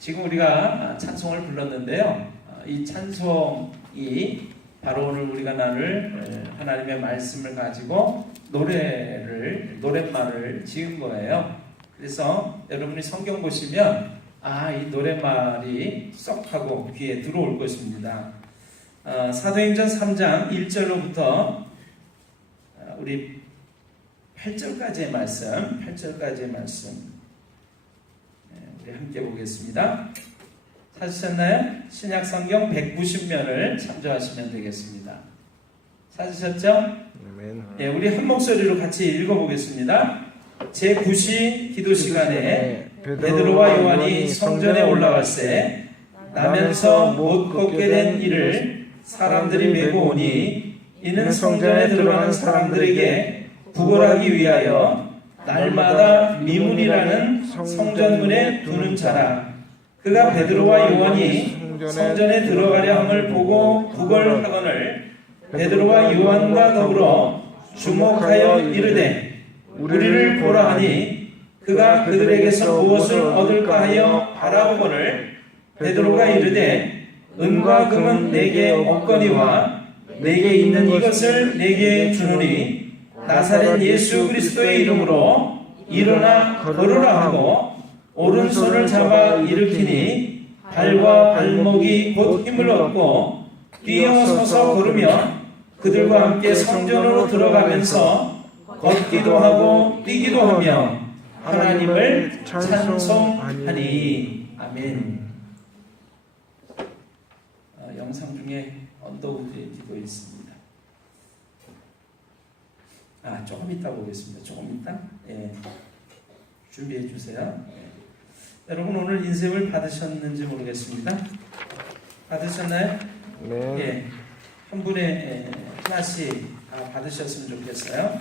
지금 우리가 찬송을 불렀는데요. 이 찬송이 바로 오늘 우리가 나눌 하나님의 말씀을 가지고 노랫말을 지은 거예요. 그래서 여러분이 성경 보시면 이 노랫말이 쏙 하고 귀에 들어올 것입니다. 사도행전 3장 1절로부터 우리 8절까지의 말씀, 우리 함께 보겠습니다. 찾으셨나요? 신약성경 190면을 참조하시면 되겠습니다. 찾으셨죠? 네, 우리 한 목소리로 같이 읽어보겠습니다. 제9시 기도 시간에 베드로와 요한이 성전에 올라갈새 나면서 못 걷게 된 이를 사람들이 메고 오니 이는 성전에 들어가는 사람들에게 구걸하기 위하여 날마다 미문이라는 성전문에 두는 자라. 그가 베드로와 요한이 성전에 들어가려 함을 보고 구걸하거늘 베드로와 요한과 더불어 주목하여 이르되 우리를 보라 하니 그가 그들에게서 무엇을 얻을까 하여 바라보거늘 베드로가 이르되 은과 금은 내게 없거니와 내게 있는 이것을 내게 주노니 나사렛 예수 그리스도의 이름으로 일어나 걸으라 하고 오른손을 잡아 일으키니 발과 발목이 곧 힘을 얻고 뛰어서서 걸으며 그들과 함께 성전으로 들어가면서 걷기도 하고 뛰기도 하며 하나님을 찬송하니. 아멘. 영상 중에 언더우드의 기도 있습니다. 조금 이따 보겠습니다. 조금 이따. 준비해 주세요. 여러분 오늘 인셈을 받으셨는지 모르겠습니다. 받으셨나요? 네. 한 분에 하나씩 받으셨으면 좋겠어요.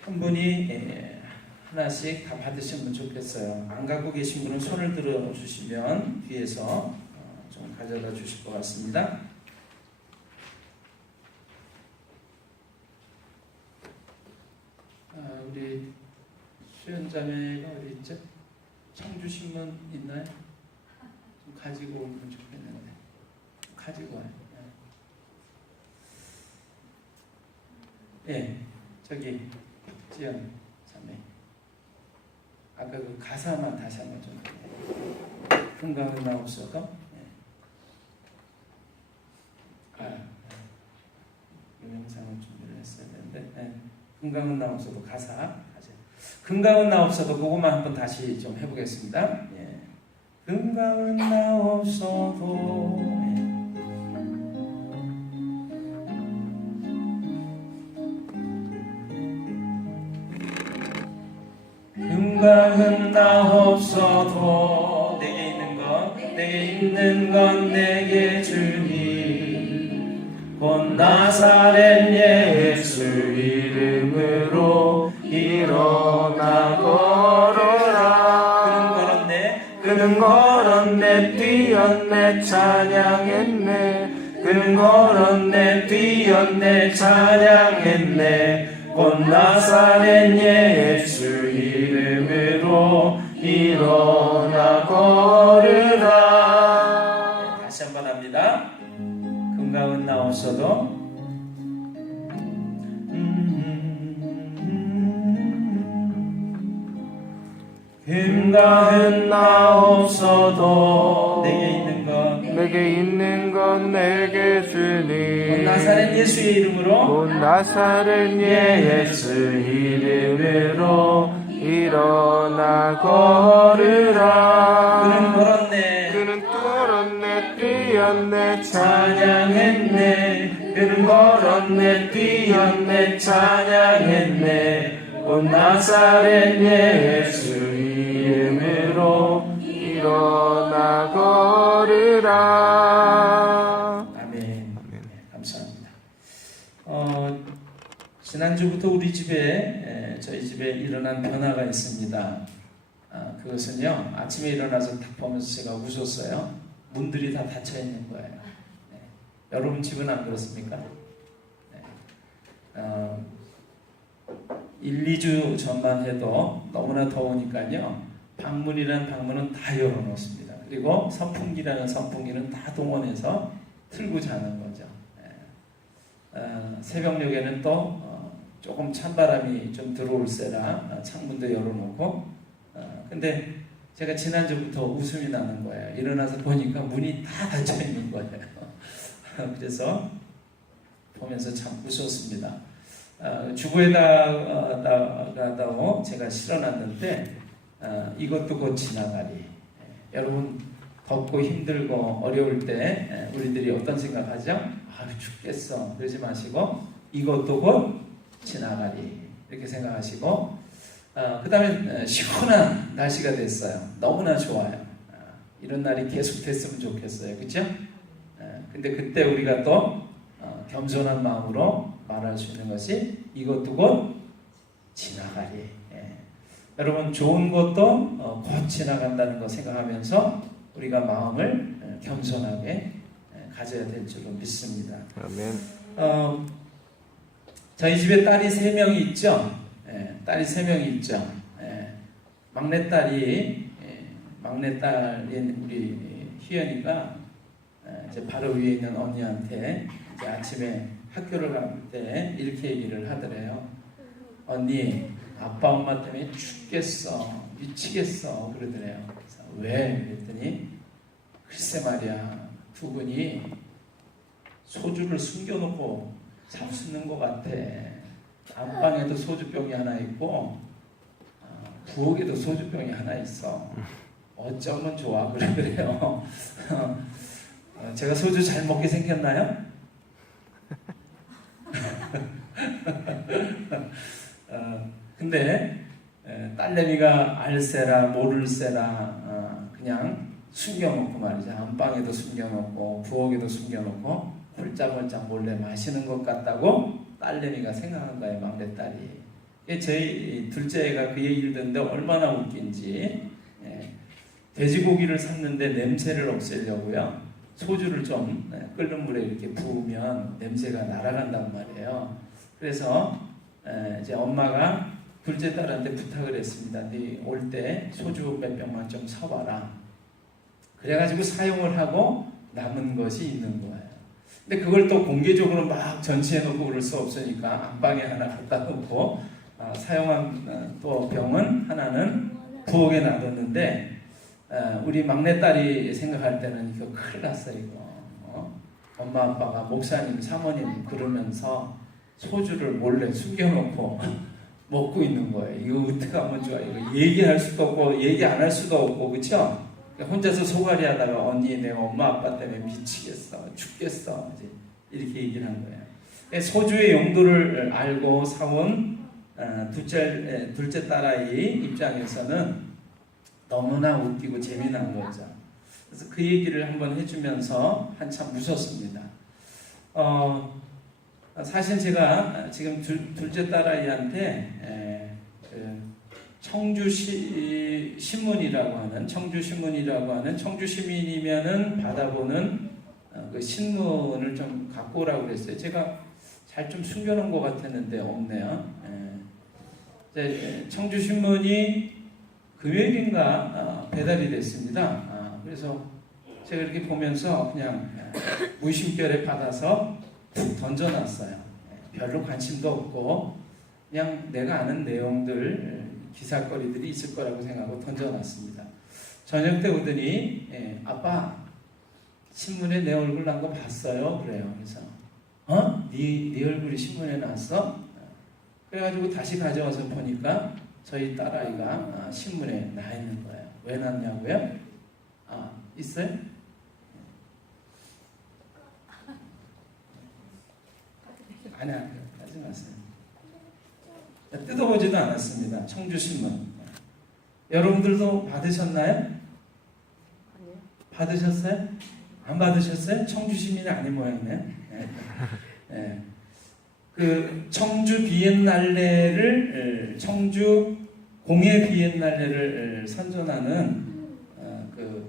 한 분이 하나씩 다 받으시면 좋겠어요. 안 갖고 계신 분은 손을 들어 주시면 뒤에서 좀 가져다 주실 것 같습니다. 우리 수연자매가 어디 있죠? 청주신문 있나요? 좀 가지고 오면 좋겠는데. 가지고 와요. 저기 박지연 자매. 아까 그 가사만 다시 한번 좀. 금강은 나옵소서. 영상을 준비를 했어야 되는데. 금강은 나옵소서 가사. 금강은 나옵소서 그것만 한번 다시 좀 해보겠습니다. 금강은 나옵소서. 금강은 나옵소서 내게 있는 건 내게 주니 곧 나사렛 예수 이름으로 일어나 걸어라. 그는 걸었네 뛰었네 찬양했네. 그는 걸었네 뛰었네 찬양했네. 곧 나사렛 예수 이름으로 일어나 걸으라. 다시 한번 합니다. 금강은 나옵소도 금강은 나옵소도 내게 있는 건 내게 주니 곧 나사렛 예수의 이름으로 곧 나사렛 예수 이름으로 일어나 걸으라. 그는 걸었네 뛰었네 찬양했네. 그는 걸었네 뛰었네 찬양했네. 곧 나사렛 예수 이름으로 일어나 걸으라. 아멘. 감사합니다. 지난주부터 우리 집에 저희 집에 일어난 변화가 있습니다. 그것은요 아침에 일어나서 딱 보면서 제가 웃었어요. 문들이 다 닫혀 있는 거예요. 여러분 집은 안 그렇습니까? 1, 2주 전만 해도 너무나 더우니까요. 방문이라는 방문은 다 열어놓습니다. 그리고 선풍기라는 선풍기는 다 동원해서 틀고 자는 거죠. 새벽녘에는 또 조금 찬바람이 좀 들어올세라 창문도 열어놓고 근데 제가 지난주부터 웃음이 나는 거예요. 일어나서 보니까 문이 다 닫혀 있는 거예요. 그래서 보면서 참 웃었습니다. 주부에다가도 제가 실어놨는데 이것도 곧 지나가리. 여러분 덥고 힘들고 어려울 때 우리들이 어떤 생각하죠? 아유 죽겠어 그러지 마시고 이것도 곧 지나가리 이렇게 생각하시고 그 다음에 시원한 날씨가 됐어요. 너무나 좋아요. 이런 날이 계속 됐으면 좋겠어요. 그렇죠? 근데 그때 우리가 또 겸손한 마음으로 말할 수 있는 것이 이것도 곧 지나가리. 여러분 좋은 것도 곧 지나간다는 거 생각하면서 우리가 마음을 겸손하게 가져야 될 줄로 믿습니다. 아멘. 저희 집에 딸이 3명이 있죠. 딸이 3명이 있죠. 막내딸인 우리 희연이가 이제 바로 위에 있는 언니한테 이제 아침에 학교를 갈 때 이렇게 얘기를 하더래요. 언니, 아빠 엄마 때문에 죽겠어, 미치겠어 그러더래요. 그래서 왜? 그랬더니 글쎄 말이야, 두 분이 소주를 숨겨놓고 잡수는 것 같아. 안방에도 소주병이 하나 있고 부엌에도 소주병이 하나 있어. 어쩌면 좋아 그러더래요. 제가 소주 잘 먹게 생겼나요? 근데 딸내미가 알세라 모를세라 그냥 숨겨놓고 말이죠. 안방에도 숨겨놓고 부엌에도 숨겨놓고 홀짝홀짝 몰래 마시는 것 같다고 딸내미가 생각한 거예요. 막내딸이. 저희 둘째가 그 얘기를 듣는데 얼마나 웃긴지. 돼지고기를 샀는데 냄새를 없애려고요. 소주를 좀 끓는 물에 이렇게 부으면 냄새가 날아간단 말이에요. 그래서 이제 엄마가 둘째 딸한테 부탁을 했습니다. 네 올 때 소주 몇 병만 좀 사와라. 그래가지고 사용을 하고 남은 것이 있는 거예요. 근데 그걸 또 공개적으로 막 전시해 놓고 그럴 수 없으니까 안방에 하나 갖다 놓고 사용한 또 병은 하나는 부엌에 놔뒀는데 우리 막내딸이 생각할 때는 이거 큰일 났어 이거. 엄마 아빠가 목사님 사모님 그러면서 소주를 몰래 숨겨놓고 먹고 있는 거예요. 이거 어떻게 하면 좋아? 이거 얘기할 수도 없고 얘기 안 할 수도 없고 그렇죠? 혼자서 소갈이 하다가 언니 내가 엄마 아빠 때문에 미치겠어 죽겠어 이렇게 얘기를 한 거예요. 소주의 용도를 알고 사온 둘째 딸아이 입장에서는 너무나 웃기고 재미난 거죠. 그래서 그 얘기를 한번 해주면서 한참 웃었습니다. 사실 제가 지금 둘째 딸아이한테 청주 신문이라고 하는 청주 시민이면은 받아보는 그 신문을 좀 갖고 오라고 그랬어요. 제가 잘 좀 숨겨놓은 것 같았는데 없네요. 청주 신문이 금요일인가 배달이 됐습니다. 그래서 제가 이렇게 보면서 그냥 무심결에 받아서 툭 던져놨어요. 별로 관심도 없고 그냥 내가 아는 내용들 기사거리들이 있을 거라고 생각하고 던져놨습니다. 저녁 때 오더니 아빠 신문에 내 얼굴 난 거 봤어요? 그래요. 그래서 네 얼굴이 신문에 났어? 그래가지고 다시 가져와서 보니까 저희 딸아이가 신문에 나 있는 거예요. 왜 났냐고요? 있어요? 아니야, 하지 마세요. 뜯어보지도 않았습니다. 청주신문. 여러분들도 받으셨나요? 아니요. 받으셨어요? 안 받으셨어요? 청주시민이 아닌 모양이네요. 네. 그 청주 비엔날레를 청주 공예 비엔날레를 선전하는 그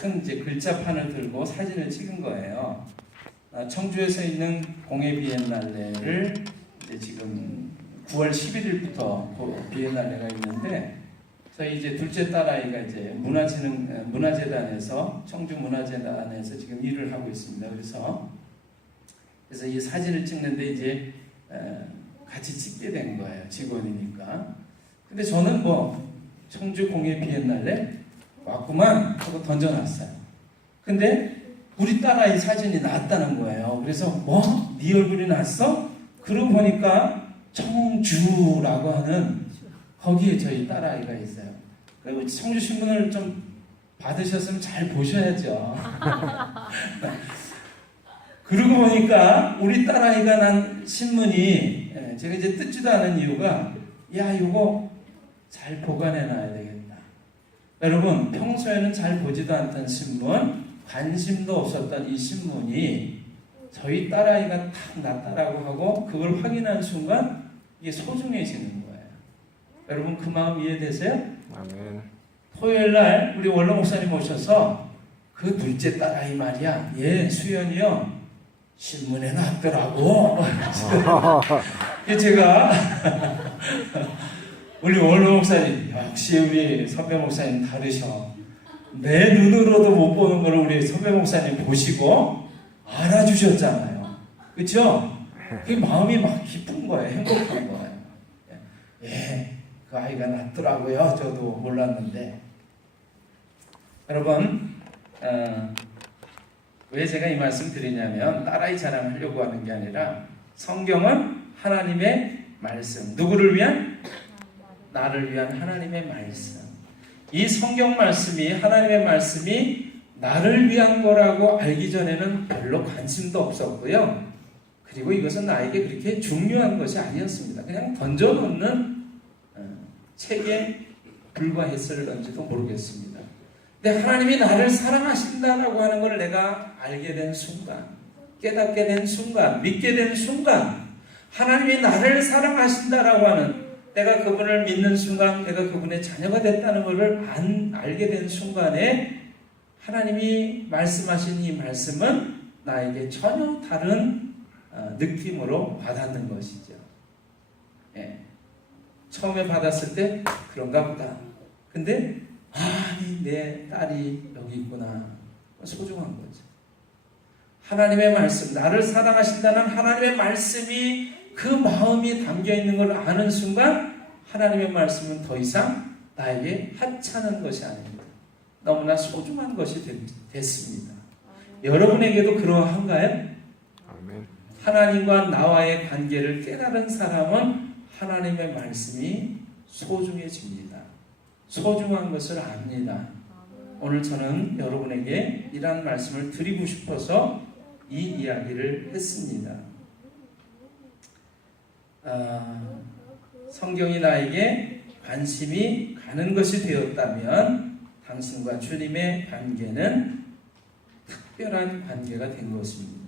큰 이제 글자판을 들고 사진을 찍은 거예요. 청주에서 있는 공예 비엔날레를 이제 지금 9월 11일부터 그 비엔날레가 있는데 저희 이제 둘째 딸아이가 이제 문화재단에서 청주 문화재단에서 지금 일을 하고 있습니다. 그래서 이 사진을 찍는데 이제 같이 찍게 된 거예요. 직원이니까. 근데 저는 뭐 청주 공예 비엔날레 왔구만 하고 던져놨어요. 근데 우리 딸아이 사진이 나왔다는 거예요. 그래서 뭐? 네 얼굴이 나왔어? 그러고 보니까 청주라고 하는 거기에 저희 딸아이가 있어요. 그리고 청주 신문을 좀 받으셨으면 잘 보셔야죠. 그러고 보니까 우리 딸아이가 난 신문이 제가 이제 뜯지도 않은 이유가 야 이거 잘 보관해놔야 되겠다. 여러분 평소에는 잘 보지도 않던 신문, 관심도 없었던 이 신문이 저희 딸아이가 딱 났다라고 하고 그걸 확인한 순간 이게 소중해지는 거예요. 여러분 그 마음 이해되세요? 아멘. 토요일 날 우리 원로 목사님 오셔서 그 둘째 딸아이 말이야, 얘 수연이요 신문에 났더라고. 제가 우리 원로 목사님 역시 우리 선배 목사님 다르셔. 내 눈으로도 못 보는 걸 우리 선배 목사님 보시고 알아주셨잖아요. 그렇죠? 그 마음이 막 기쁜 거예요. 행복한 거예요. 예, 그 아이가 낳더라고요. 저도 몰랐는데. 여러분, 왜 제가 이 말씀 드리냐면 딸아이 자랑하려고 하는 게 아니라 성경은 하나님의 말씀. 누구를 위한? 나를 위한 하나님의 말씀. 이 성경 말씀이 하나님의 말씀이 나를 위한 거라고 알기 전에는 별로 관심도 없었고요. 그리고 이것은 나에게 그렇게 중요한 것이 아니었습니다. 그냥 던져놓는 책에 불과했을런지도 모르겠습니다. 근데 하나님이 나를 사랑하신다라고 하는 걸 내가 알게 된 순간, 깨닫게 된 순간, 믿게 된 순간, 하나님이 나를 사랑하신다라고 하는, 내가 그분을 믿는 순간, 내가 그분의 자녀가 됐다는 것을 알게 된 순간에 하나님이 말씀하신 이 말씀은 나에게 전혀 다른 느낌으로 와닿는 것이죠. 예. 처음에 받았을 때 그런가 보다. 근데 아니 내 딸이 여기 있구나. 소중한 거죠. 하나님의 말씀, 나를 사랑하신다는 하나님의 말씀이 그 마음이 담겨 있는 걸 아는 순간 하나님의 말씀은 더 이상 나에게 하찮은 것이 아닙니다. 너무나 소중한 것이 됐습니다. 여러분에게도 그러한가요? 아멘. 하나님과 나와의 관계를 깨달은 사람은 하나님의 말씀이 소중해집니다. 소중한 것을 압니다. 오늘 저는 여러분에게 이러한 말씀을 드리고 싶어서 이 이야기를 했습니다. 성경이 나에게 관심이 가는 것이 되었다면 당신과 주님의 관계는 특별한 관계가 된 것입니다.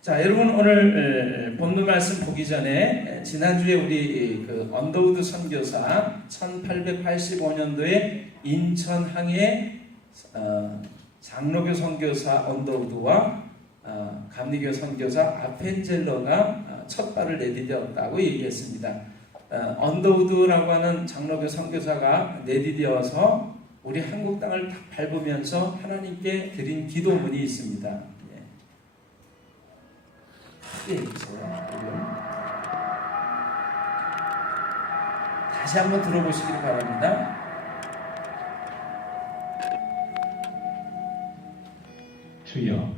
자, 여러분 오늘 본문 말씀 보기 전에 지난주에 우리 그 언더우드 선교사 1885년도에 인천 항해 장로교 선교사 언더우드와 감리교 선교사 아펜젤러가 첫 발을 내디뎠다고 얘기했습니다. 언더우드라고 하는 장로교 선교사가 내디뎌서 우리 한국 땅을 딱 밟으면서 하나님께 드린 기도문이 있습니다. 다시 한번 들어보시길 바랍니다. 주여,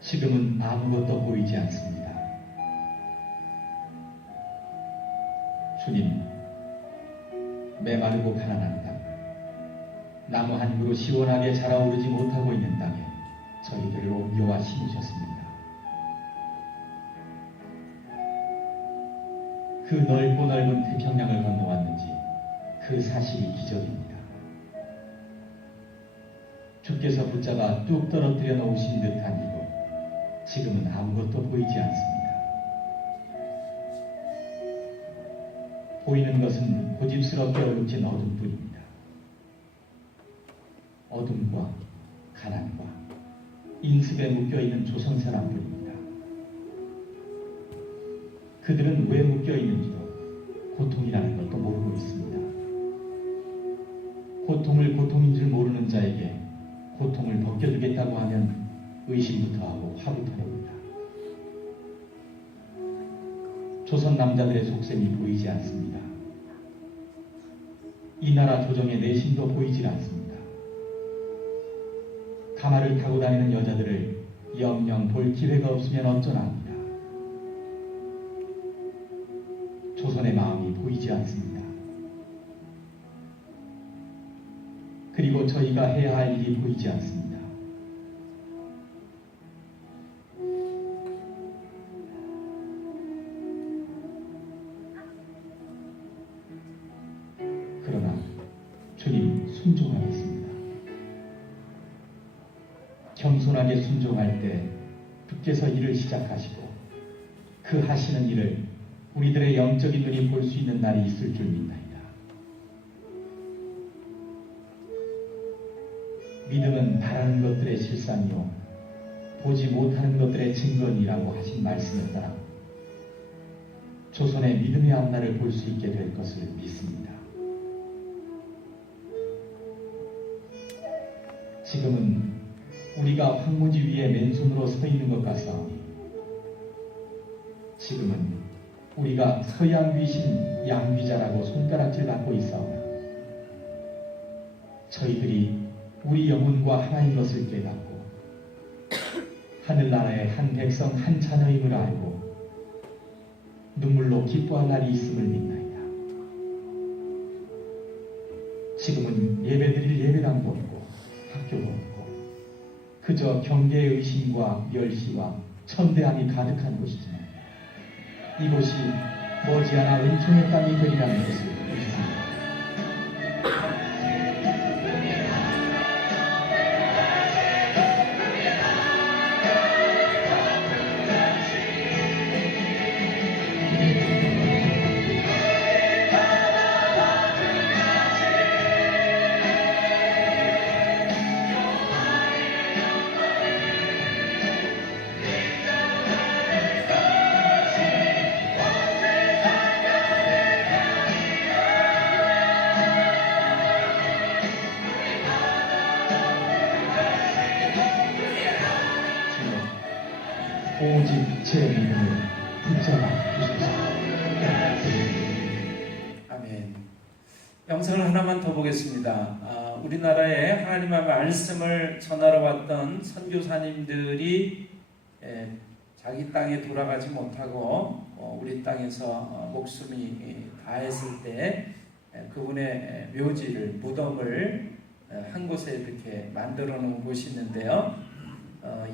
지금은 아무것도 보이지 않습니다. 주님, 메마르고 가난한 땅, 나무 한 그루 시원하게 자라오르지 못하고 있는 땅에 저희들을 옮겨와 심으셨습니다. 그 넓고 넓은 태평양을 건너왔는지 그 사실이 기적입니다. 주께서 붙잡아 뚝 떨어뜨려 놓으신 듯한 이곳, 지금은 아무것도 보이지 않습니다. 보이는 것은 고집스럽게 얼룩진 어둠뿐입니다. 어둠과 가난과 인습에 묶여있는 조선 사람뿐입니다. 그들은 왜 묶여 있는지도 고통이라는 것도 모르고 있습니다. 고통을 고통인 줄 모르는 자에게 고통을 벗겨주겠다고 하면 의심부터 하고 화부터 냅니다. 조선 남자들의 속셈이 보이지 않습니다. 이 나라 조정의 내심도 보이질 않습니다. 가마를 타고 다니는 여자들을 영영 볼 기회가 없으면 어쩌나 합니다. 조선의 마음이 보이지 않습니다. 그리고 저희가 해야 할 일이 보이지 않습니다. 그러나 주님 순종하겠습니다. 겸손하게 순종할 때 주께서 일을 시작하시고 그 하시는 일을 우리들의 영적인 눈이 볼 수 있는 날이 있을 줄 믿나이다. 믿음은 바라는 것들의 실상이요 보지 못하는 것들의 증거니라고 하신 말씀에 따라 조선의 믿음의 앞날을 볼 수 있게 될 것을 믿습니다. 지금은 우리가 황무지 위에 맨손으로 서 있는 것 같사오니 지금은 우리가 서양 귀신 양귀자라고 손가락질 받고 있사오나 저희들이 우리 영혼과 하나인 것을 깨닫고 하늘나라의 한 백성 한 자녀임을 알고 눈물로 기뻐할 날이 있음을 믿나이다. 지금은 예배드릴 예배당도 없고 학교도 없고 그저 경계의 의심과 멸시와 천대함이 가득한 곳이지만 이곳이 머지않아 은총의 땅이 되리라는 것을 믿습니다. 오직 제 믿음을 붙잡아 주소서. 아멘. 영상을 하나만 더 보겠습니다. 우리나라에 하나님의 말씀을 전하러 왔던 선교사님들이 자기 땅에 돌아가지 못하고 우리 땅에서 목숨이 다했을 때 그분의 묘지를 무덤을 한 곳에 이렇게 만들어 놓은 곳이 있는데요.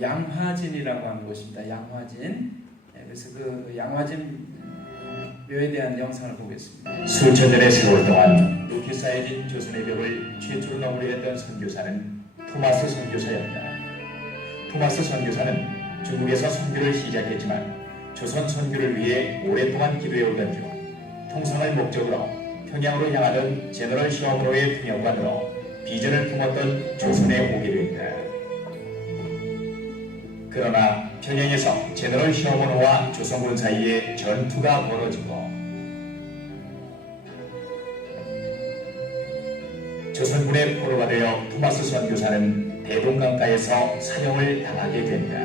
양화진이라고 하는 곳입니다. 양화진. 그래서 그 양화진 묘에 대한 영상을 보겠습니다. 수천 년의 세월 동안 높이 쌓여진 조선의 벽을 최초로 넘으려 했던 선교사는 토마스 선교사였다. 토마스 선교사는 중국에서 선교를 시작했지만 조선 선교를 위해 오랫동안 기도해오던 중 통상을 목적으로 평양으로 향하던 제너럴 시어머노의 통역관으로 비전을 품었던 조선에 오게 됐다. 그러나 평양에서 제너럴 시어머노와 조선군 사이에 전투가 벌어지고 조선군의 포로가 되어 토마스 선교사는 대동강가에서 사형을 당하게 된다.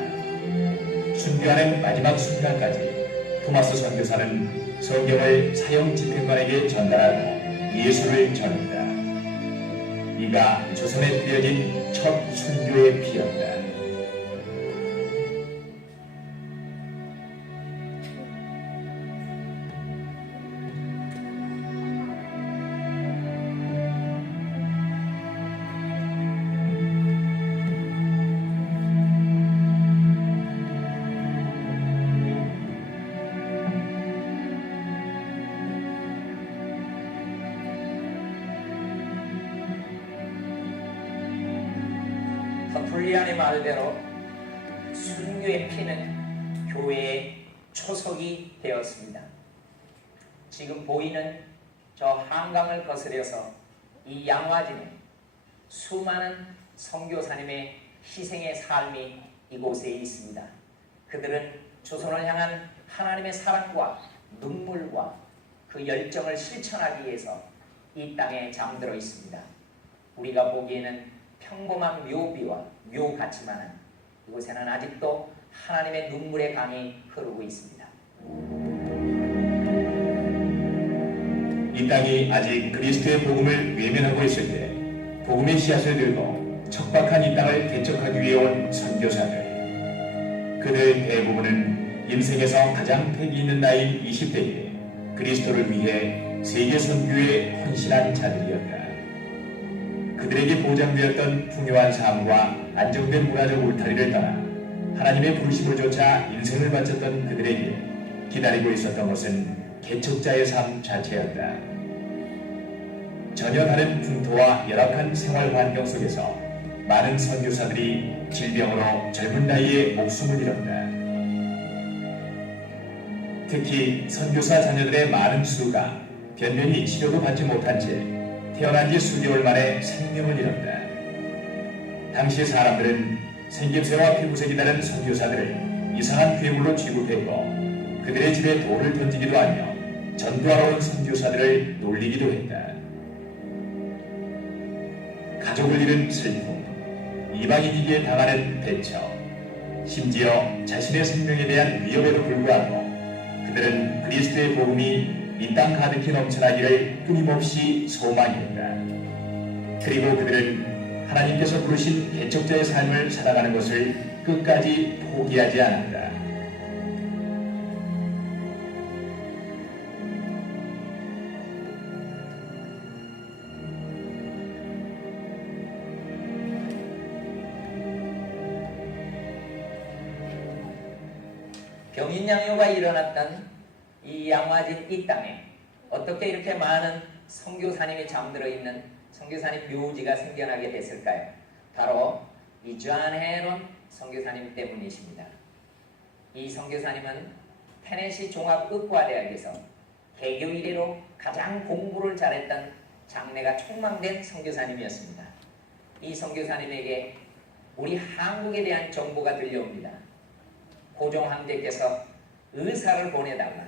순교하는 마지막 순간까지 토마스 선교사는 성경을 사형 집행관에게 전달하고 예수를 전한다. 이가 조선에 뿌려진 첫 순교의 피였다. 불리안의 말대로 순교의 피는 교회의 초석이 되었습니다. 지금 보이는 저 한강을 거스려서 이 양화진에 수많은 선교사님의 희생의 삶이 이곳에 있습니다. 그들은 조선을 향한 하나님의 사랑과 눈물과 그 열정을 실천하기 위해서 이 땅에 잠들어 있습니다. 우리가 보기에는 평범한 묘비와 묘 같지만 이곳에는 아직도 하나님의 눈물의 강이 흐르고 있습니다. 이 땅이 아직 그리스도의 복음을 외면하고 있을 때 복음의 씨앗을 들고 척박한 이 땅을 개척하기 위해 온 선교사들, 그들 대부분은 인생에서 가장 패기 있는 나이인 20대에 그리스도를 위해 세계 선교에 헌신한 자들이었다. 그들에게 보장되었던 풍요한 삶과 안정된 문화적 울타리를 떠나 하나님의 부르심을 좇아 인생을 바쳤던 그들에게 기다리고 있었던 것은 개척자의 삶 자체였다. 전혀 다른 풍토와 열악한 생활 환경 속에서 많은 선교사들이 질병으로 젊은 나이에 목숨을 잃었다. 특히 선교사 자녀들의 많은 수가 변변히 치료도 받지 못한 채 태어난 지 수개월 만에 생명을 잃었다. 당시 사람들은 생김새와 피부색이 다른 선교사들을 이상한 괴물로 취급했고 그들의 집에 돌을 던지기도 하며 전도하러 온 선교사들을 놀리기도 했다. 가족을 잃은 슬픔, 이방인에게 당하는 배척, 심지어 자신의 생명에 대한 위협에도 불구하고 그들은 그리스도의 복음이 이 땅 가득히 넘쳐나기를 끊임없이 소망했다. 그리고 그들은 하나님께서 부르신 개척자의 삶을 살아가는 것을 끝까지 포기하지 않았다. 병인양요가 일어났던 이 양화진 이 땅에 어떻게 이렇게 많은 선교사님이 잠들어 있는 선교사님 묘지가 생겨나게 됐을까요? 바로 이 존 헤론 선교사님 때문이십니다. 이 선교사님은 테네시 종합의과대학에서 개교 이래로 가장 공부를 잘했던 장래가 촉망된 선교사님이었습니다. 이 선교사님에게 우리 한국에 대한 정보가 들려옵니다. 고종 황제께서 의사를 보내달라,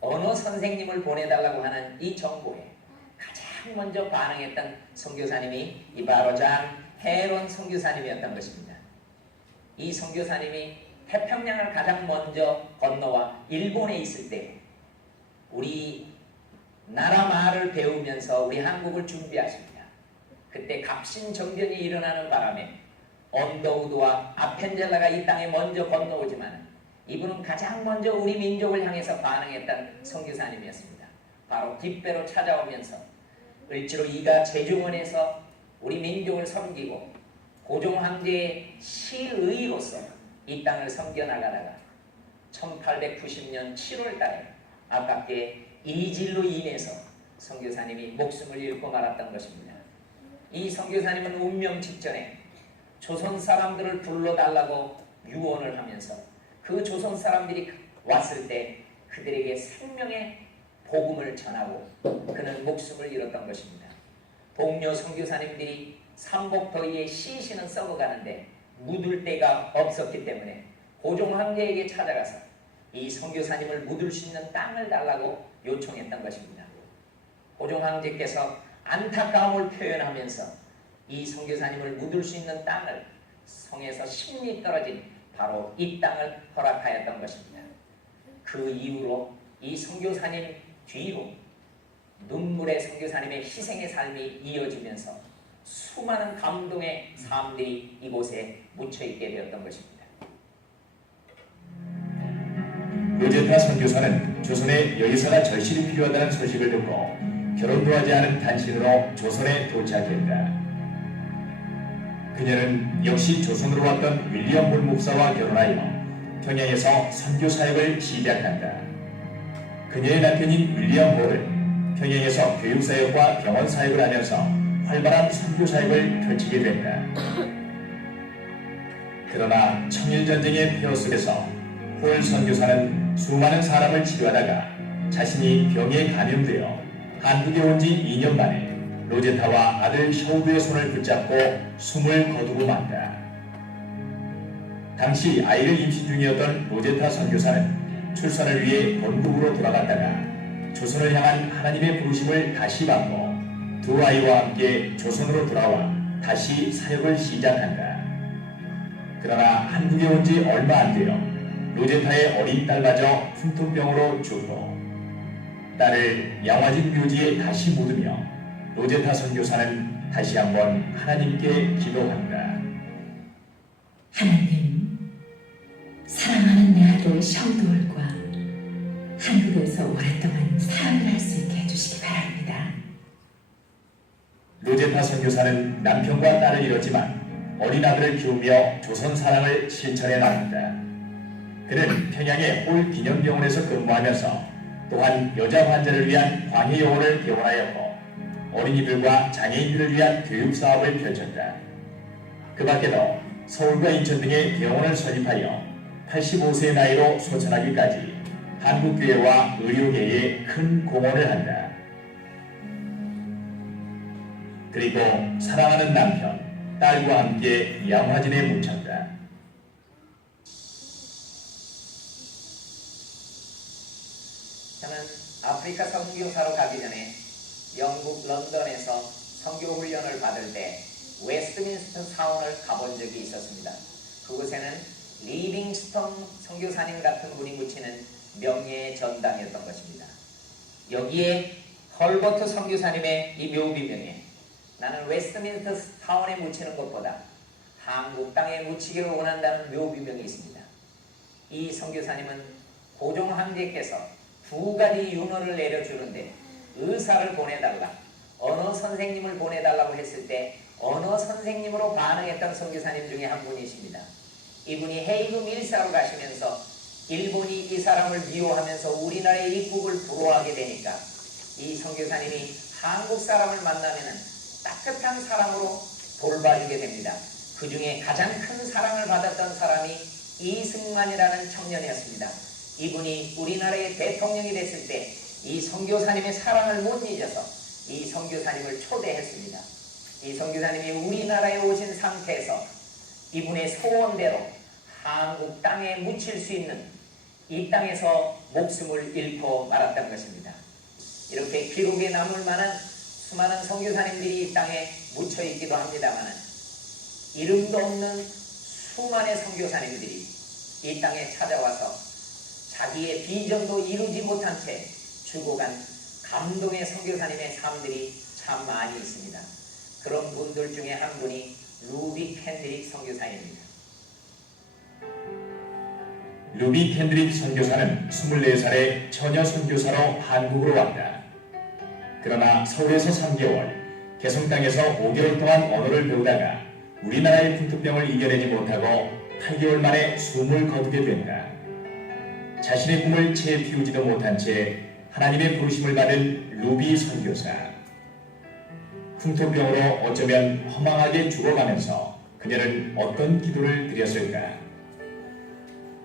언어 선생님을 보내달라고 하는 이 정보에 가장 먼저 반응했던 선교사님이 이 바로 존 헤론 선교사님이었던 것입니다. 이 선교사님이 태평양을 가장 먼저 건너와 일본에 있을 때 우리 나라 말을 배우면서 우리 한국을 준비하십니다. 그때 갑신정변이 일어나는 바람에 언더우드와 아펜젤라가 이 땅에 먼저 건너오지만 이분은 가장 먼저 우리 민족을 향해서 반응했던 선교사님이었습니다. 바로 뒷배로 찾아오면서 을지로 이가 제중원에서 우리 민족을 섬기고 고종 황제의 실의로서 이 땅을 섬겨나가다가 1890년 7월 달에 아깝게 이질로 인해서 선교사님이 목숨을 잃고 말았던 것입니다. 이 선교사님은 운명 직전에 조선 사람들을 불러달라고 유언을 하면서 그 조선 사람들이 왔을 때 그들에게 생명의 복음을 전하고 그는 목숨을 잃었던 것입니다. 동료 선교사님들이 삼복더위에 시신은 썩어가는데 묻을 데가 없었기 때문에 고종 황제에게 찾아가서 이 선교사님을 묻을 수 있는 땅을 달라고 요청했던 것입니다. 고종 황제께서 안타까움을 표현하면서 이 선교사님을 묻을 수 있는 땅을 성에서 10리 떨어진 바로 이 땅을 허락하였던 것입니다. 그 이후로 이 선교사님 뒤로 눈물의 선교사님의 희생의 삶이 이어지면서 수많은 감동의 삶들이 이곳에 묻혀있게 되었던 것입니다. 로제타 선교사는 조선에 여의사가 절실히 필요하다는 소식을 듣고 결혼도 하지 않은 단신으로 조선에 도착했다. 그녀는 역시 조선으로 왔던 윌리엄 볼 목사와 결혼하여 평양에서 선교 사역을 시작한다. 그녀의 남편인 윌리엄 볼은 평양에서 교육 사역과 병원 사역을 하면서 활발한 선교 사역을 펼치게 된다. 그러나 청일전쟁의 폐허 속에서 홀 선교사는 수많은 사람을 치료하다가 자신이 병에 감염되어 한국에 온 지 2년 만에 로제타와 아들 셔우드의 손을 붙잡고 숨을 거두고 만다. 당시 아이를 임신 중이었던 로제타 선교사는 출산을 위해 본국으로 돌아갔다가 조선을 향한 하나님의 부르심을 다시 받고 두 아이와 함께 조선으로 돌아와 다시 사역을 시작한다. 그러나 한국에 온 지 얼마 안 되어 로제타의 어린 딸마저 풍토병으로 죽고 딸을 양화진 묘지에 다시 묻으며 로제타 선교사는 다시 한번 하나님께 기도한다. 하나님, 사랑하는 내 아들 셔우드월과 한국에서 오랫동안 사역을 할 수 있게 해주시기 바랍니다. 로제타 선교사는 남편과 딸을 잃었지만 어린 아들을 키우며 조선 사랑을 실천해 나간다. 그는 평양의 홀 기념병원에서 근무하면서 또한 여자 환자를 위한 광해 요원을 개원하였고 어린이들과 장애인들을 위한 교육 사업을 펼쳤다. 그 밖에도 서울과 인천 등의 병원을 설립하여 85세의 나이로 소천하기까지 한국교회와 의료계에 큰 공헌을 한다. 그리고 사랑하는 남편, 딸과 함께 양화진에 묻혔다. 저는 아프리카 선교사로 가기 전에 영국 런던에서 선교 훈련을 받을 때 웨스트민스터 사원을 가본 적이 있었습니다. 그곳에는 리빙스턴 선교사님 같은 분이 묻히는 명예의 전당이었던 것입니다. 여기에 헐버트 선교사님의 이 묘비명에 나는 웨스트민스터 사원에 묻히는 것보다 한국 땅에 묻히기를 원한다는 묘비명이 있습니다. 이 선교사님은 고종 황제께서 두 가지 윤허를 내려주는데 의사를 보내달라, 언어 선생님을 보내달라고 했을 때 언어 선생님으로 반응했던 선교사님 중에 한 분이십니다. 이분이 헤이그 밀사로 가시면서 일본이 이 사람을 미워하면서 우리나라의 입국을 불허하게 되니까 이 선교사님이 한국 사람을 만나면은 따뜻한 사랑으로 돌봐주게 됩니다. 그 중에 가장 큰 사랑을 받았던 사람이 이승만이라는 청년이었습니다. 이분이 우리나라의 대통령이 됐을 때 이 선교사님의 사랑을 못 잊어서 이 선교사님을 초대했습니다. 이 선교사님이 우리나라에 오신 상태에서 이분의 소원대로 한국 땅에 묻힐 수 있는 이 땅에서 목숨을 잃고 말았던 것입니다. 이렇게 기록에 남을 만한 수많은 선교사님들이 이 땅에 묻혀 있기도 합니다만 이름도 없는 수많은 선교사님들이 이 땅에 찾아와서 자기의 비전도 이루지 못한 채 죽어간 감동의 선교사님의 삶들이 참 많이 있습니다. 그런 분들 중에 한 분이 루비 캔드릭 선교사입니다. 루비 캔드릭 선교사는 24살에 처녀 선교사로 한국으로 왔다. 그러나 서울에서 3개월, 개성 땅에서 5개월 동안 언어를 배우다가 우리나라의 풍토병을 이겨내지 못하고 8개월 만에 숨을 거두게 된다. 자신의 꿈을 채 피우지도 못한 채 하나님의 부르심을 받은 루비 선교사. 풍토병으로 어쩌면 허망하게 죽어가면서 그녀는 어떤 기도를 드렸을까?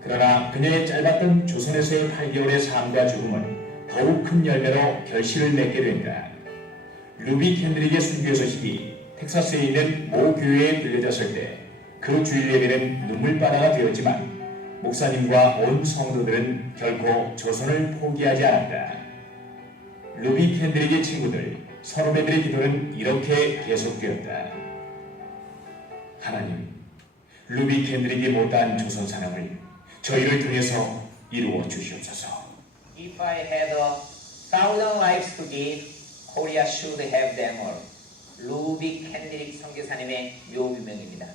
그러나 그녀의 짧았던 조선에서의 8개월의 삶과 죽음은 더욱 큰 열매로 결실을 맺게 된다. 루비 캔드릭의 순교 소식이 텍사스에 있는 모 교회에 들려졌을 때 그 주일 예배는 눈물바다가 되었지만 목사님과 온 성도들은 결코 조선을 포기하지 않았다. 루비 캔드릭의 친구들, 선후배들의 기도는 이렇게 계속되었다. 하나님, 루비 캔드릭이 못다한 조선 사랑을 저희를 통해서 이루어 주시옵소서. If I had 1,000 lives to give, Korea should have them all. 루비 캔드릭 선교사님의 묘비명입니다.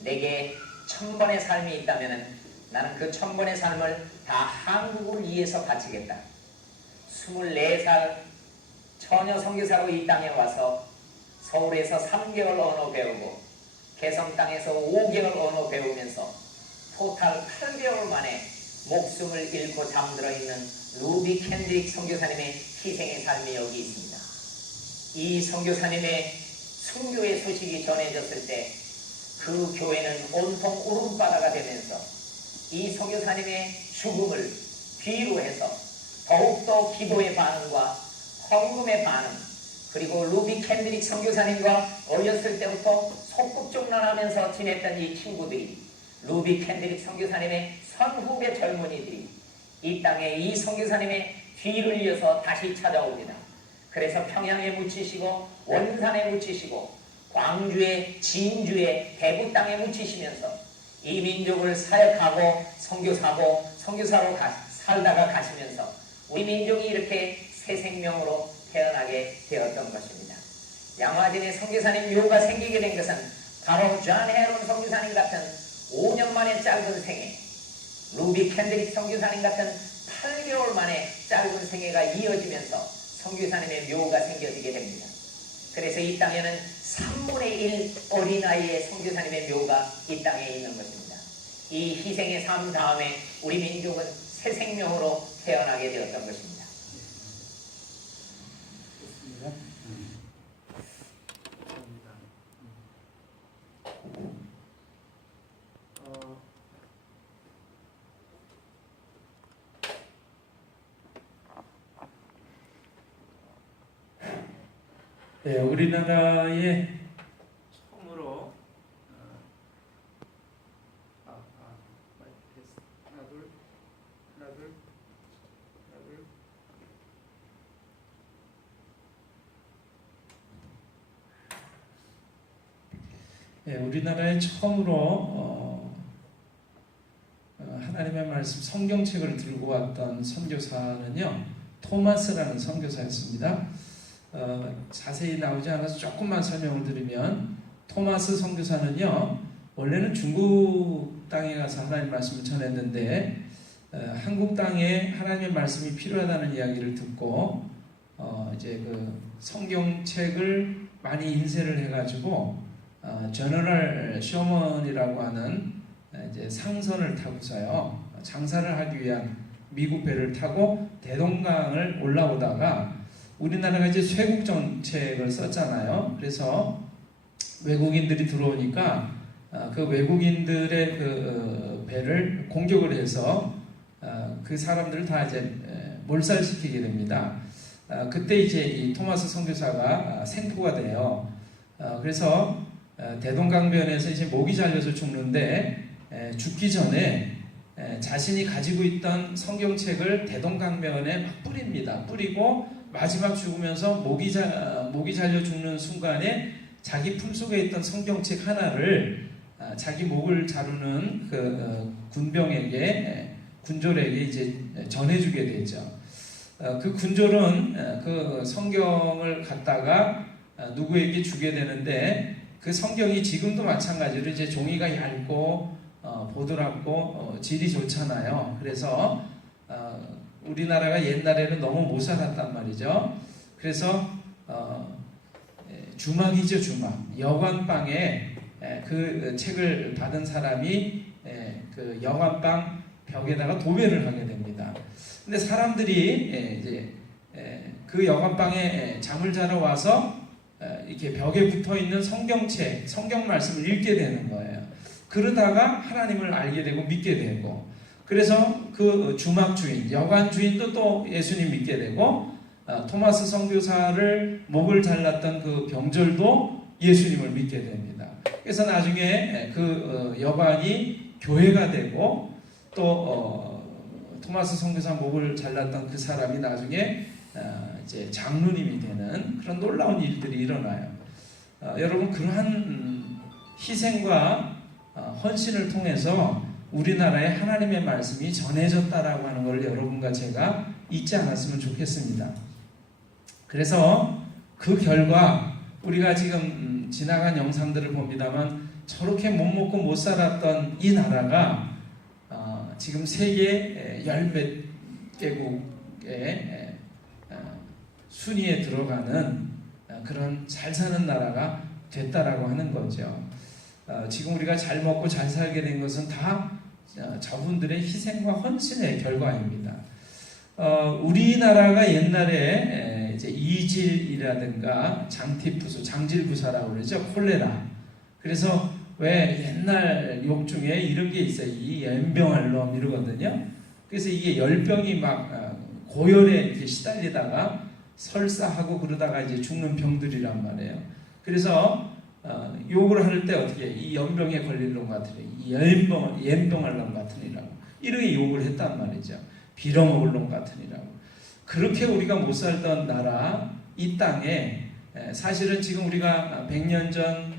내게 1000번의 삶이 있다면 나는 그 1000번의 삶을 다 한국을 위해서 바치겠다. 24살 처녀 선교사로 이 땅에 와서 서울에서 3개월 언어 배우고 개성 땅에서 5개월 언어 배우면서 토탈 8개월 만에 목숨을 잃고 잠들어 있는 루비 캔드릭 선교사님의 희생의 삶이 여기 있습니다. 이 선교사님의 순교의 소식이 전해졌을 때 그 교회는 온통 울음바다가 되면서 이 선교사님의 죽음을 뒤로 해서 더욱더 기도의 반응과 헌금의 반응, 그리고 루비 캔드릭 선교사님과 어렸을 때부터 소꿉종론하면서 지냈던 이 친구들이, 루비 캔드릭 선교사님의 선후배 젊은이들이 이 땅에 이 선교사님의 뒤를 이어서 다시 찾아옵니다. 그래서 평양에 묻히시고 원산에 묻히시고 광주에 진주에 대구 땅에 묻히시면서 이 민족을 사역하고 선교사로 살다가 가시면서 우리 민족이 이렇게 새 생명으로 태어나게 되었던 것입니다. 양화진의 선교사님 묘가 생기게 된 것은 바로 존 헤론 선교사님 같은 5년 만에 짧은 생애, 루비 캔드릭 선교사님 같은 8개월 만에 짧은 생애가 이어지면서 선교사님의 묘가 생겨지게 됩니다. 그래서 이 땅에는 3분의 1 어린아이의 선교사님의 묘가 이 땅에 있는 것입니다. 이 희생의 삶 다음에 우리 민족은 새 생명으로 태어나게 되었던 것입니다. 좋습니다. 감사합니다. 네, 우리나라의 처음으로 마이크 테스트. 하나 둘. 네, 우리나라에 처음으로 하나님의 말씀 성경책을 들고 왔던 선교사는요, 토마스라는 선교사였습니다. 자세히 나오지 않아서 조금만 설명을 드리면, 토마스 선교사는요, 원래는 중국 땅에 가서 하나님 말씀을 전했는데 한국 땅에 하나님의 말씀이 필요하다는 이야기를 듣고 이제 그 성경책을 많이 인쇄를 해가지고 저너럴 쇼먼이라고 하는 이제 상선을 타고서요, 장사를 하기 위한 미국 배를 타고 대동강을 올라오다가 우리나라가 이제 쇄국 정책을 썼잖아요. 그래서 외국인들이 들어오니까 그 외국인들의 그 배를 공격을 해서 그 사람들을 다 이제 몰살시키게 됩니다. 그때 이제 이 토마스 선교사가 생포가 돼요. 그래서 대동강변에서 이제 목이 잘려서 죽는데 죽기 전에 자신이 가지고 있던 성경책을 대동강변에 막 뿌립니다. 뿌리고 마지막 죽으면서 목이 잘려 죽는 순간에 자기 품속에 있던 성경책 하나를 자기 목을 자르는 그 군졸에게 이제 전해주게 되죠. 그 군졸은 그 성경을 갖다가 누구에게 주게 되는데, 그 성경이 지금도 마찬가지로 이제 종이가 얇고 보드랍고 질이 좋잖아요. 그래서 우리나라가 옛날에는 너무 못 살았단 말이죠. 그래서 주막이죠, 주막. 여관방에 그 책을 받은 사람이 그 여관방 벽에다가 도배를 하게 됩니다. 근데 사람들이 이제 그 여관방에 잠을 자러 와서 이렇게 벽에 붙어 있는 성경책, 성경 말씀을 읽게 되는 거예요. 그러다가 하나님을 알게 되고 믿게 되고, 그래서 그 주막 주인, 여관 주인도 또 예수님 믿게 되고, 토마스 선교사를 목을 잘랐던 그 병졸도 예수님을 믿게 됩니다. 그래서 나중에 그 여관이 교회가 되고, 또 토마스 선교사 목을 잘랐던 그 사람이 나중에 이제 장로님이 되는 그런 놀라운 일들이 일어나요. 여러분, 그러한 희생과 헌신을 통해서 우리나라에 하나님의 말씀이 전해졌다라고 하는 걸 여러분과 제가 잊지 않았으면 좋겠습니다. 그래서 그 결과 우리가 지금 지나간 영상들을 봅니다만, 저렇게 못 먹고 못 살았던 이 나라가 지금 세계 열몇 개국의 순위에 들어가는 그런 잘 사는 나라가 됐다라고 하는 거죠. 지금 우리가 잘 먹고 잘 살게 된 것은 다 저분들의 희생과 헌신의 결과입니다. 우리나라가 옛날에 이제 이질이라든가 장티푸스, 장질부사라고 그러죠. 콜레라. 그래서 왜 옛날 욕 중에 이런 게 있어요. 이 연병할 놈 이러거든요. 그래서 이게 열병이 막 고열에 이렇게 시달리다가 설사하고 그러다가 이제 죽는 병들이란 말이에요. 그래서 욕을 할 때 어떻게 이 연병에 걸릴 놈 같으니, 이 연병할 놈 같으니라고 이렇게 욕을 했단 말이죠. 빌어먹을 놈 같으니라고. 그렇게 우리가 못 살던 나라 이 땅에 사실은 지금 우리가 100년 전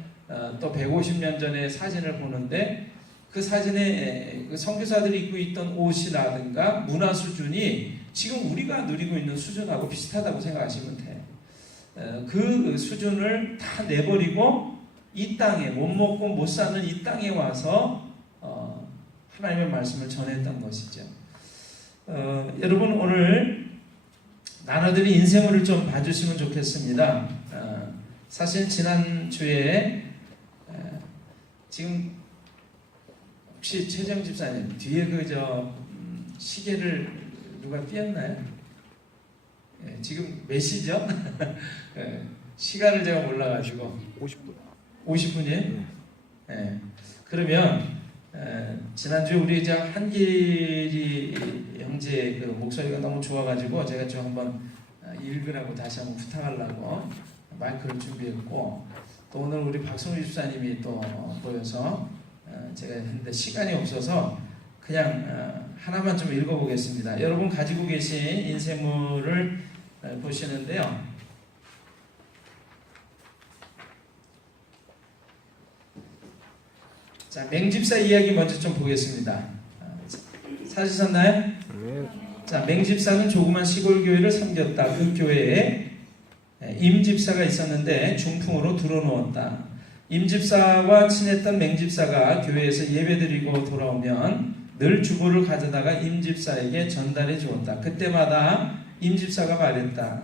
또 150년 전의 사진을 보는데 그 사진에 그 선교사들이 입고 있던 옷이라든가 문화 수준이 지금 우리가 누리고 있는 수준하고 비슷하다고 생각하시면 돼요. 그 수준을 다 내버리고 이 땅에 못 먹고 못 사는 이 땅에 와서 하나님의 말씀을 전했던 것이죠. 여러분 오늘 나눠드린 인생물을 좀 봐주시면 좋겠습니다. 사실 지난주에 지금 혹시 최정 집사님 뒤에 시계를 누가 띄었나요? 지금 몇 시죠? 시간을 제가 몰라가지고 50분이에요? 그러면 지난주에 우리 한길이 형제 그 목소리가 너무 좋아가지고 제가 좀 한번 읽으라고 다시 한번 부탁하려고 마이크를 준비했고, 또 오늘 우리 박성희 집사님이 또 보여서 제가 했는데 시간이 없어서 그냥 하나만 좀 읽어보겠습니다. 여러분 가지고 계신 인쇄물을 보시는데요. 자, 맹집사 이야기 먼저 좀 보겠습니다. 찾으셨나요? 아멘. 자, 맹집사는 조그만 시골 교회를 섬겼다. 그 교회에 임집사가 있었는데 중풍으로 들어누웠다. 임집사와 친했던 맹집사가 교회에서 예배드리고 돌아오면 늘 주보를 가져다가 임집사에게 전달해 주었다. 그때마다 임집사가 말했다.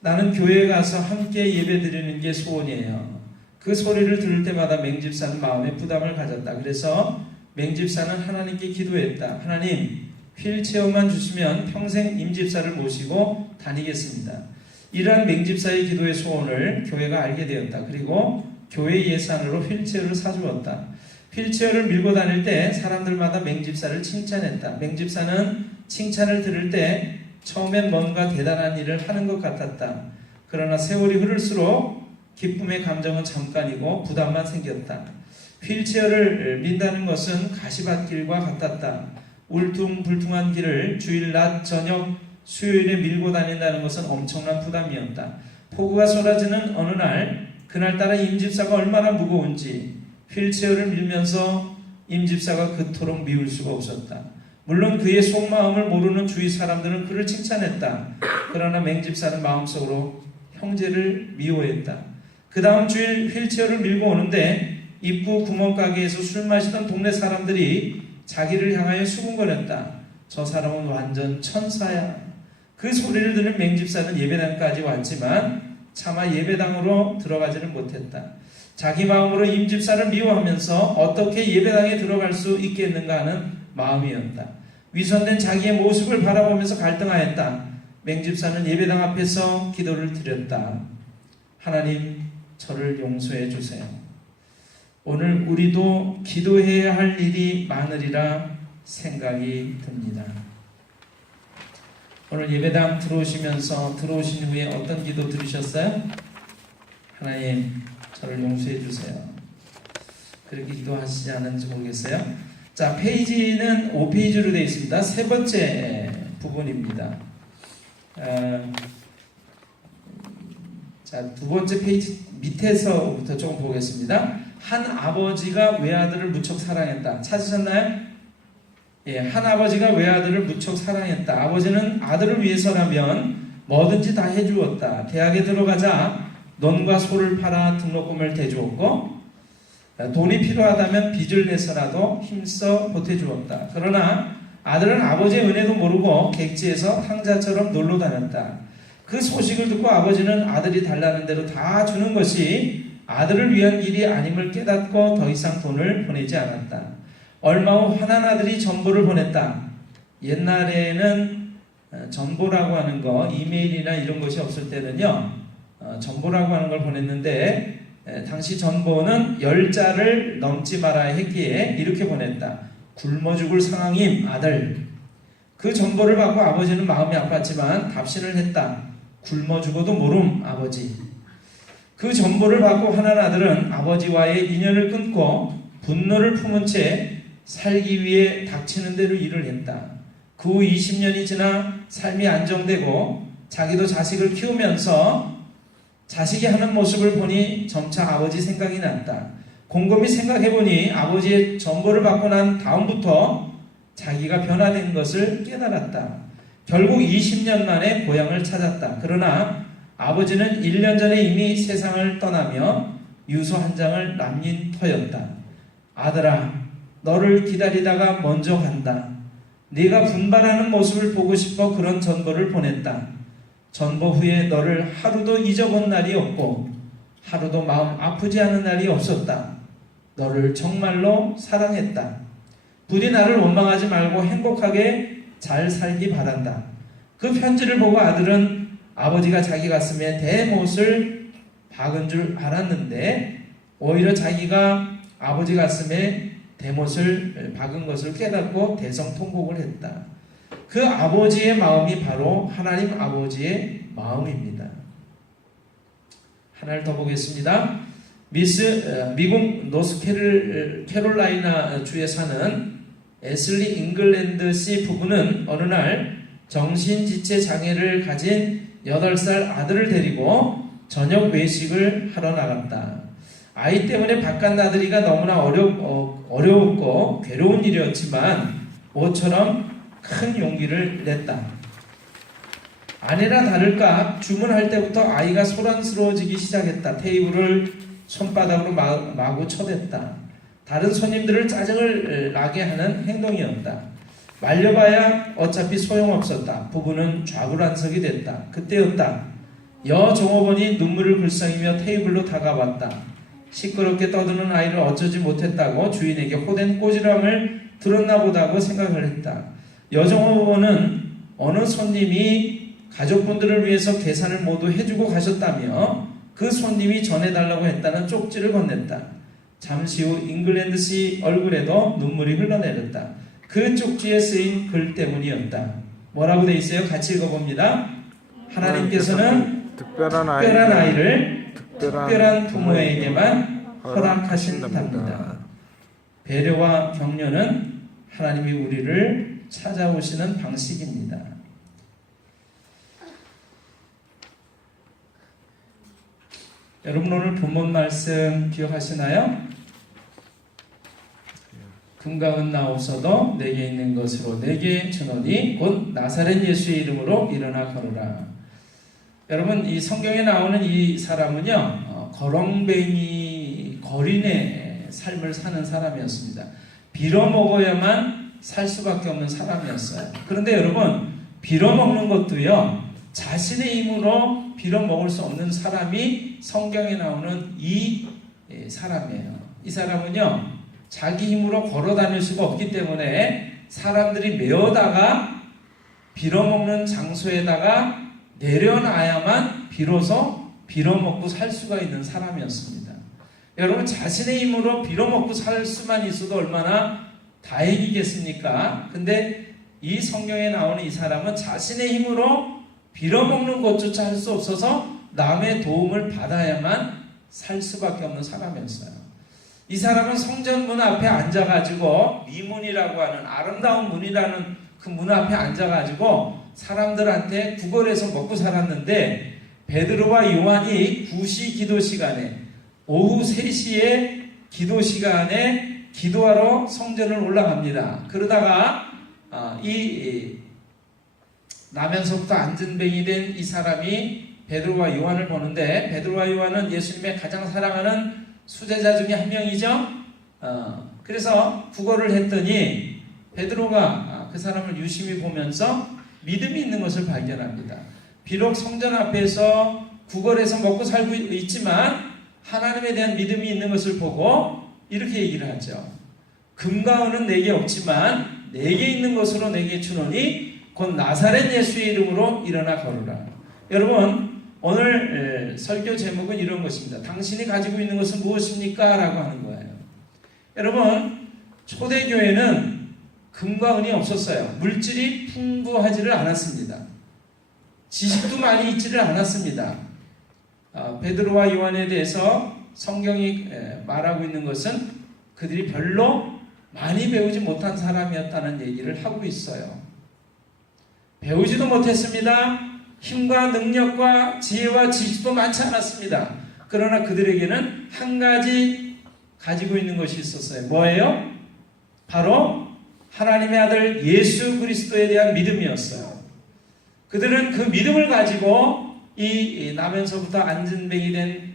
나는 교회에 가서 함께 예배드리는 게 소원이에요. 그 소리를 들을 때마다 맹집사는 마음에 부담을 가졌다. 그래서 맹집사는 하나님께 기도했다. 하나님, 휠체어만 주시면 평생 임집사를 모시고 다니겠습니다. 이러한 맹집사의 기도의 소원을 교회가 알게 되었다. 그리고 교회 예산으로 휠체어를 사주었다. 휠체어를 밀고 다닐 때 사람들마다 맹집사를 칭찬했다. 맹집사는 칭찬을 들을 때 처음엔 뭔가 대단한 일을 하는 것 같았다. 그러나 세월이 흐를수록 기쁨의 감정은 잠깐이고 부담만 생겼다. 휠체어를 민다는 것은 가시밭길과 같았다. 울퉁불퉁한 길을 주일 낮 저녁 수요일에 밀고 다닌다는 것은 엄청난 부담이었다. 폭우가 쏟아지는 어느 날, 그날따라 임집사가 얼마나 무거운지 휠체어를 밀면서 임집사가 그토록 미울 수가 없었다. 물론 그의 속마음을 모르는 주위 사람들은 그를 칭찬했다. 그러나 맹집사는 마음속으로 형제를 미워했다. 그 다음 주일 휠체어를 밀고 오는데 입구 구멍가게에서 술 마시던 동네 사람들이 자기를 향하여 수군거렸다. 저 사람은 완전 천사야. 그 소리를 들은 맹집사는 예배당까지 왔지만 차마 예배당으로 들어가지는 못했다. 자기 마음으로 임집사를 미워하면서 어떻게 예배당에 들어갈 수 있겠는가 하는 마음이었다. 위선된 자기의 모습을 바라보면서 갈등하였다. 맹집사는 예배당 앞에서 기도를 드렸다. 하나님, 저를 용서해 주세요. 오늘 우리도 기도해야 할 일이 많으리라 생각이 듭니다. 오늘 예배당 들어오신 후에 어떤 기도 들으셨어요? 하나님, 저를 용서해 주세요. 그렇게 기도하시지 않은지 모르겠어요. 자, 페이지는 5페이지로 되어 있습니다. 세 번째 부분입니다. 자, 두 번째 페이지 밑에서부터 조금 보겠습니다. 한 아버지가 외아들을 무척 사랑했다. 찾으셨나요? 예, 한 아버지가 외아들을 무척 사랑했다. 아버지는 아들을 위해서라면 뭐든지 다 해주었다. 대학에 들어가자 논과 소를 팔아 등록금을 대주었고, 돈이 필요하다면 빚을 내서라도 힘써 보태주었다. 그러나 아들은 아버지의 은혜도 모르고 객지에서 탕자처럼 놀러 다녔다. 그 소식을 듣고 아버지는 아들이 달라는 대로 다 주는 것이 아들을 위한 길이 아님을 깨닫고 더 이상 돈을 보내지 않았다. 얼마 후 화난 아들이 전보를 보냈다. 옛날에는 전보라고 하는 거, 이메일이나 이런 것이 없을 때는요, 전보라고 하는 걸 보냈는데, 당시 전보는 10자를 넘지 말아야 했기에 이렇게 보냈다. 굶어 죽을 상황임 아들. 그 전보를 받고 아버지는 마음이 아팠지만 답신을 했다. 굶어 죽어도 모름 아버지. 그 전보를 받고 화난 아들은 아버지와의 인연을 끊고 분노를 품은 채 살기 위해 닥치는 대로 일을 했다. 그 후 20년이 지나 삶이 안정되고 자기도 자식을 키우면서 자식이 하는 모습을 보니 점차 아버지 생각이 났다. 곰곰이 생각해보니 아버지의 전보를 받고 난 다음부터 자기가 변화된 것을 깨달았다. 결국 20년 만에 고향을 찾았다. 그러나 아버지는 1년 전에 이미 세상을 떠나며 유서 한 장을 남긴 터였다. 아들아, 너를 기다리다가 먼저 간다. 네가 분발하는 모습을 보고 싶어 그런 전보를 보냈다. 전보 후에 너를 하루도 잊어본 날이 없고 하루도 마음 아프지 않은 날이 없었다. 너를 정말로 사랑했다. 부디 나를 원망하지 말고 행복하게 잘 살기 바란다. 그 편지를 보고 아들은 아버지가 자기 가슴에 대못을 박은 줄 알았는데 오히려 자기가 아버지 가슴에 대못을 박은 것을 깨닫고 대성통곡을 했다. 그 아버지의 마음이 바로 하나님 아버지의 마음입니다. 하나를 더 보겠습니다. 미국 노스캐롤라이나 주에 사는 에슬리 잉글랜드 씨 부부는 어느 날 정신지체 장애를 가진 8살 아들을 데리고 저녁 외식을 하러 나갔다. 아이 때문에 바깥 나들이가 너무나 어려웠고 괴로운 일이었지만 모처럼 큰 용기를 냈다. 아내라 다를까 주문할 때부터 아이가 소란스러워지기 시작했다. 테이블을 손바닥으로 마구 쳐댔다. 다른 손님들을 짜증을 나게 하는 행동이었다. 말려봐야 어차피 소용없었다. 부부는 좌불안석이 됐다. 그때였다. 여종업원이 눈물을 글썽이며 테이블로 다가왔다. 시끄럽게 떠드는 아이를 어쩌지 못했다고 주인에게 호된 꼬지람을 들었나 보다고 생각을 했다. 여종업원은 어느 손님이 가족분들을 위해서 계산을 모두 해주고 가셨다며 그 손님이 전해달라고 했다는 쪽지를 건넸다. 잠시 후 잉글랜드 씨 얼굴에도 눈물이 흘러내렸다. 그 쪽지에 쓰인 글 때문이었다. 뭐라고 돼 있어요? 같이 읽어봅니다. 하나님께서는 특별한 아이를 특별한 부모에게만 허락하신답니다. 배려와 격려는 하나님이 우리를 찾아오시는 방식입니다. 여러분 오늘 본문 말씀 기억하시나요? 금과 은 나옵소도 내게 있는 것으로 내게 주노니 곧 나사렛 예수의 이름으로 일어나 걸으라. 여러분 이 성경에 나오는 이 사람은요 거렁뱅이 거린의 삶을 사는 사람이었습니다. 빌어먹어야만 살 수밖에 없는 사람이었어요. 그런데 여러분 빌어먹는 것도요 자신의 힘으로 빌어먹을 수 없는 사람이 성경에 나오는 이 사람이에요. 이 사람은요 자기 힘으로 걸어 다닐 수가 없기 때문에 사람들이 메어다가 빌어먹는 장소에다가 내려놔야만 비로소 빌어먹고 살 수가 있는 사람이었습니다. 여러분 자신의 힘으로 빌어먹고 살 수만 있어도 얼마나 다행이겠습니까? 근데 이 성경에 나오는 이 사람은 자신의 힘으로 빌어먹는 것조차 할 수 없어서 남의 도움을 받아야만 살 수밖에 없는 사람이었어요. 이 사람은 성전 문 앞에 앉아가지고 미문이라고 하는 아름다운 문이라는 그 문 앞에 앉아가지고 사람들한테 구걸해서 먹고 살았는데 베드로와 요한이 9시 기도 시간에 오후 3시에 기도 시간에 기도하러 성전을 올라갑니다. 그러다가 이 나면서부터 안전뱅이 된 이 사람이 베드로와 요한을 보는데 베드로와 요한은 예수님의 가장 사랑하는 수제자 중에 한 명이죠. 그래서 구걸을 했더니 베드로가 그 사람을 유심히 보면서 믿음이 있는 것을 발견합니다. 비록 성전 앞에서 구걸해서 먹고 살고 있지만 하나님에 대한 믿음이 있는 것을 보고 이렇게 얘기를 하죠. 금과 은은 내게 없지만 내게 있는 것으로 내게 주노니 곧 나사렛 예수의 이름으로 일어나 걸으라. 여러분 오늘 설교 제목은 이런 것입니다. 당신이 가지고 있는 것은 무엇입니까? 라고 하는 거예요. 여러분 초대교회는 금과 은이 없었어요. 물질이 풍부하지를 않았습니다. 지식도 많이 있지를 않았습니다. 베드로와 요한에 대해서 성경이 말하고 있는 것은 그들이 별로 많이 배우지 못한 사람이었다는 얘기를 하고 있어요. 배우지도 못했습니다. 힘과 능력과 지혜와 지식도 많지 않았습니다. 그러나 그들에게는 한 가지 가지고 있는 것이 있었어요. 뭐예요? 바로 하나님의 아들 예수 그리스도에 대한 믿음이었어요. 그들은 그 믿음을 가지고 이 나면서부터 안진뱅이 된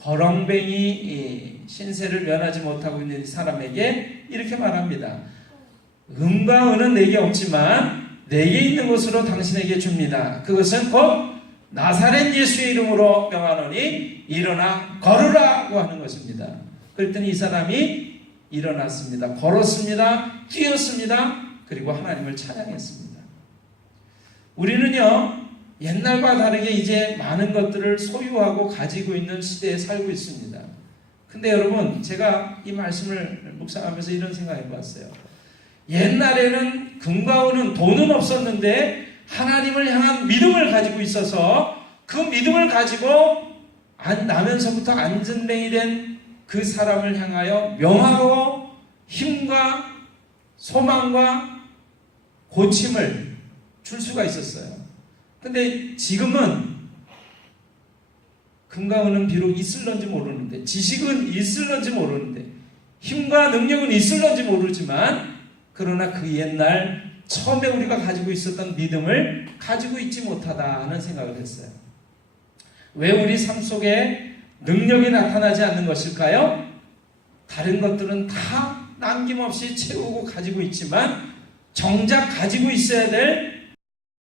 거렁뱅이 신세를 면하지 못하고 있는 사람에게 이렇게 말합니다. 은과 은은 내게 없지만 내게 있는 것으로 당신에게 줍니다. 그것은 곧 나사렛 예수의 이름으로 명하노니 일어나 걸으라고 하는 것입니다. 그랬더니 이 사람이 일어났습니다. 걸었습니다. 뛰었습니다. 그리고 하나님을 찬양했습니다. 우리는요, 옛날과 다르게 이제 많은 것들을 소유하고 가지고 있는 시대에 살고 있습니다. 근데 여러분, 제가 이 말씀을 묵상하면서 이런 생각을 해봤어요. 옛날에는 금과 은은 돈은 없었는데 하나님을 향한 믿음을 가지고 있어서 그 믿음을 가지고 나면서부터 안진뱅이 된 그 사람을 향하여 명하고 힘과 소망과 고침을 줄 수가 있었어요. 근데 지금은 금과 은은 비록 있을런지 모르는데, 지식은 있을런지 모르는데, 힘과 능력은 있을런지 모르지만, 그러나 그 옛날 처음에 우리가 가지고 있었던 믿음을 가지고 있지 못하다 하는 생각을 했어요. 왜 우리 삶 속에 능력이 나타나지 않는 것일까요? 다른 것들은 다 남김없이 채우고 가지고 있지만 정작 가지고 있어야 될